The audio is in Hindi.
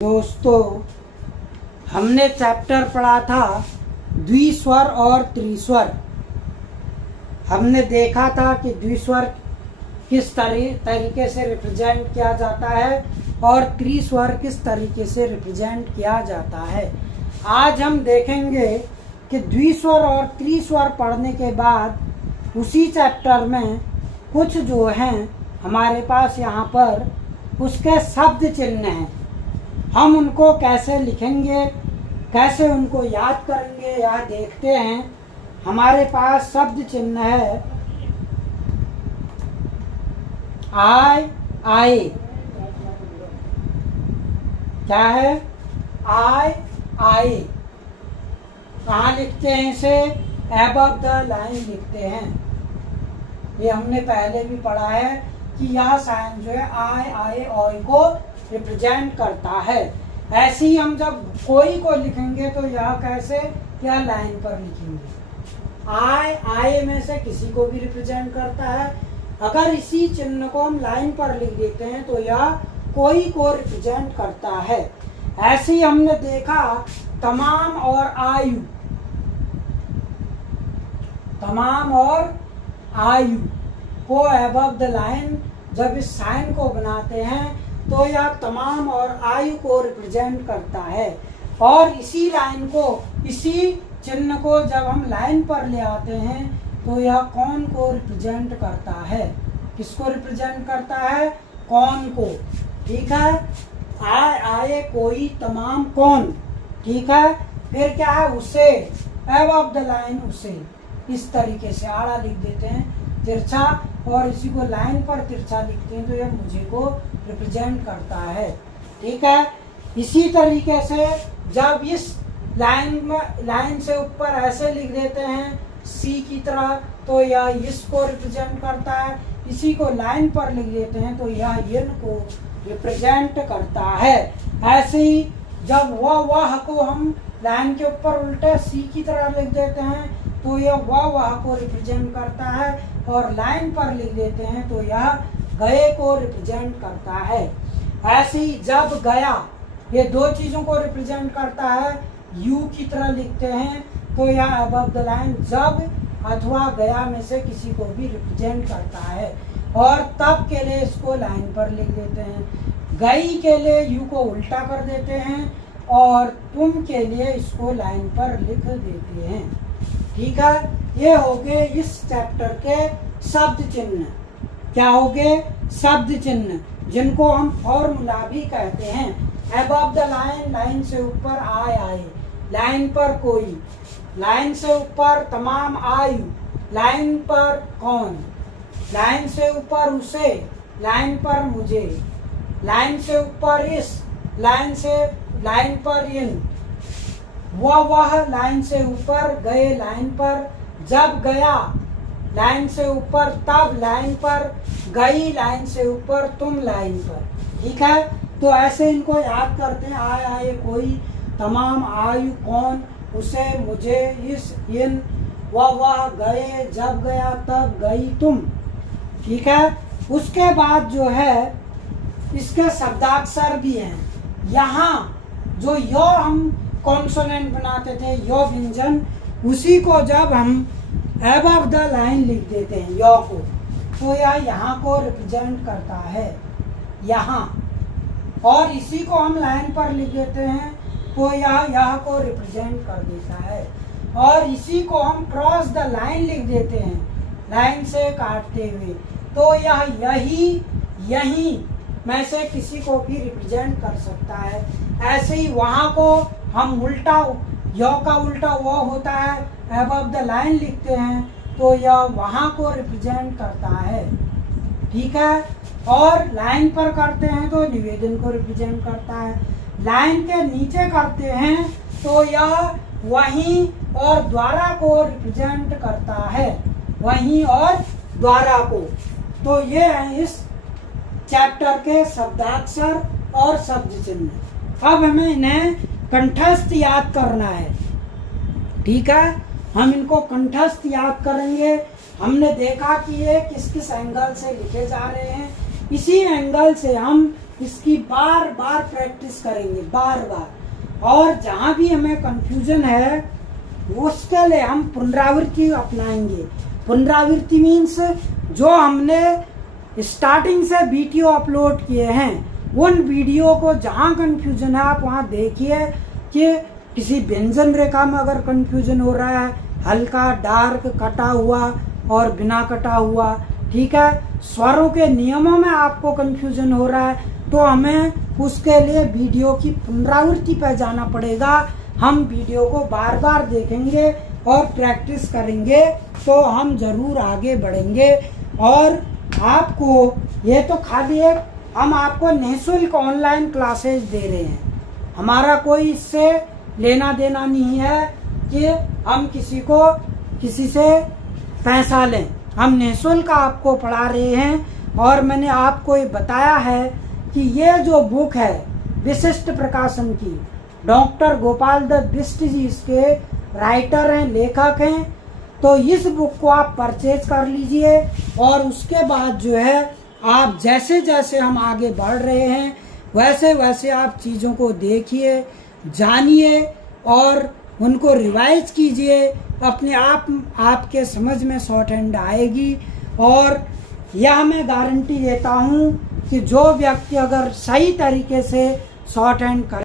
दोस्तों, हमने चैप्टर पढ़ा था द्विस्वर और त्रिस्वर। हमने देखा था कि द्विस्वर किस तरीके से रिप्रेजेंट किया जाता है और त्रिस्वर किस तरीके से रिप्रेजेंट किया जाता है। आज हम देखेंगे कि द्विस्वर और त्रिस्वर पढ़ने के बाद उसी चैप्टर में कुछ जो हैं हमारे पास यहाँ पर उसके शब्द चिन्ह हैं। हम उनको कैसे लिखेंगे, कैसे उनको याद करेंगे, या देखते हैं। हमारे पास शब्द चिन्ह है आए। क्या है? आए। कहाँ लिखते हैं इसे? अबव द लाइन लिखते हैं। ये हमने पहले भी पढ़ा है कि यह साइन जो है आए को रिप्रेजेंट करता है। ऐसे ही हम जब कोई को लिखेंगे तो यह कैसे, यह लाइन पर लिखेंगे। आए में से किसी को भी रिप्रेजेंट करता है। अगर इसी चिन्ह को हम लाइन पर लिख देते हैं तो यह कोई को रिप्रेजेंट करता है। ऐसे ही हमने देखा तमाम और आयु को अबव द लाइन जब इस साइन को बनाते हैं तो यह तमाम और आयु को रिप्रेजेंट करता है। और इसी लाइन को, इसी चिन्ह को जब हम लाइन पर ले आते हैं तो यह कौन को रिप्रेजेंट करता है? किसको रिप्रेजेंट करता है? कौन को। ठीक है। आए कोई, तमाम कौन। ठीक है। फिर क्या है? उसे, अबव द लाइन उसे। इस तरीके से आड़ा लिख देते हैं तिरछा, और इसी को लाइन पर तिरछा लिखते हैं तो यह मुझे को रिप्रेजेंट करता है। ठीक है। इसी तरीके से जब इस लाइन से ऊपर ऐसे लिख देते हैं सी की तरह तो यह इसको रिप्रेजेंट करता है। इसी को लाइन पर लिख देते हैं तो यह इन को रिप्रेजेंट करता है। ऐसे ही जब वह को हम लाइन के ऊपर उल्टे सी की तरह लिख देते हैं तो यह वह को रिप्रेजेंट करता है, और लाइन पर लिख देते हैं तो यह गए को रिप्रेजेंट करता है। ऐसे ही जब गया, ये दो चीजों को रिप्रेजेंट करता है। यू की तरह लिखते हैं तो यह अबव द लाइन जब अथवा गया में से किसी को भी रिप्रेजेंट करता है। और तब के लिए इसको लाइन पर लिख देते हैं। गई के लिए यू को उल्टा कर देते हैं, और तुम के लिए इसको लाइन पर लिख देते हैं। ठीक है। ये हो गए इस चैप्टर के शब्द चिन्ह। क्या हो गए? शब्द चिन्ह, जिनको हम फॉर्मूला भी कहते हैं। अबव द लाइन, लाइन से ऊपर आए, लाइन पर कोई, लाइन से ऊपर तमाम आयु, लाइन पर कौन, लाइन से ऊपर उसे, लाइन पर मुझे, लाइन से ऊपर इस, लाइन पर इन, वह लाइन से ऊपर, गए लाइन पर, जब गया लाइन से ऊपर, तब लाइन पर, गई लाइन से ऊपर, तुम लाइन पर। ठीक है। तो ऐसे इनको याद करते हैं। आए कोई, तमाम आयु, कौन, उसे, मुझे, इस, इन, वह, गए, जब गया, तब, गई, तुम। ठीक है। उसके बाद जो है इसके शब्दाक्षर भी हैं। यहाँ जो यो हम कॉन्सोनेंट बनाते थे, यो व्यंजन, उसी को जब हम अबव द लाइन लिख देते हैं यो को, तो यह यहाँ को रिप्रेजेंट करता है, यहाँ। और इसी को हम लाइन पर लिख देते हैं तो यह यहाँ को रिप्रेजेंट कर देता है। और इसी को हम क्रॉस द लाइन लिख देते हैं, लाइन से काटते हुए, तो यह यही में से किसी को भी रिप्रेजेंट कर सकता है। ऐसे ही वहाँ को हम उल्टा, यो का उल्टा वो होता है, अबव द लाइन लिखते हैं तो यह वहाँ को रिप्रेजेंट करता है। ठीक है। और लाइन पर करते हैं तो निवेदन को रिप्रेजेंट करता है। लाइन के नीचे करते हैं तो यह वहीं और द्वारा को रिप्रेजेंट करता है, वहीं और द्वारा को। तो ये है इस चैप्टर के शब्दाक्षर और शब्द चिन्ह। अब हमें इन्हें कंठस्थ याद करना है। ठीक है। हम इनको कंठस्थ याद करेंगे। हमने देखा कि ये किस किस एंगल से लिखे जा रहे हैं। इसी एंगल से हम इसकी बार बार प्रैक्टिस करेंगे, बार बार। और जहाँ भी हमें कंफ्यूजन है उसके लिए हम पुनरावृत्ति अपनाएंगे। पुनरावृत्ति मीन्स जो हमने स्टार्टिंग से वीडियो अपलोड किए हैं उन वीडियो को जहाँ कंफ्यूजन है आप वहाँ देखिए कि किसी व्यंजन रेखा में अगर कंफ्यूजन हो रहा है, हल्का, डार्क, कटा हुआ और बिना कटा हुआ, ठीक है, स्वरों के नियमों में आपको कंफ्यूजन हो रहा है तो हमें उसके लिए वीडियो की पुनरावृत्ति पर जाना पड़ेगा। हम वीडियो को बार बार देखेंगे और प्रैक्टिस करेंगे तो हम जरूर आगे बढ़ेंगे। और आपको ये तो खाली एक हम आपको निःशुल्क ऑनलाइन क्लासेस दे रहे हैं, हमारा कोई इससे लेना देना नहीं है कि हम किसी से पैसा लें। हम निःशुल्क आपको पढ़ा रहे हैं। और मैंने आपको ये बताया है कि ये जो बुक है विशिष्ट प्रकाशन की, डॉक्टर गोपाल दत्त बिष्ट जी इसके राइटर हैं, लेखक हैं। तो इस बुक को आप परचेज कर लीजिए और उसके बाद जो है आप जैसे जैसे हम आगे बढ़ रहे हैं वैसे वैसे आप चीज़ों को देखिए, जानिए और उनको रिवाइज कीजिए। अपने आप आपके समझ में शॉर्ट हैंड आएगी। और यह मैं गारंटी देता हूँ कि जो व्यक्ति अगर सही तरीके से शॉर्ट हैंड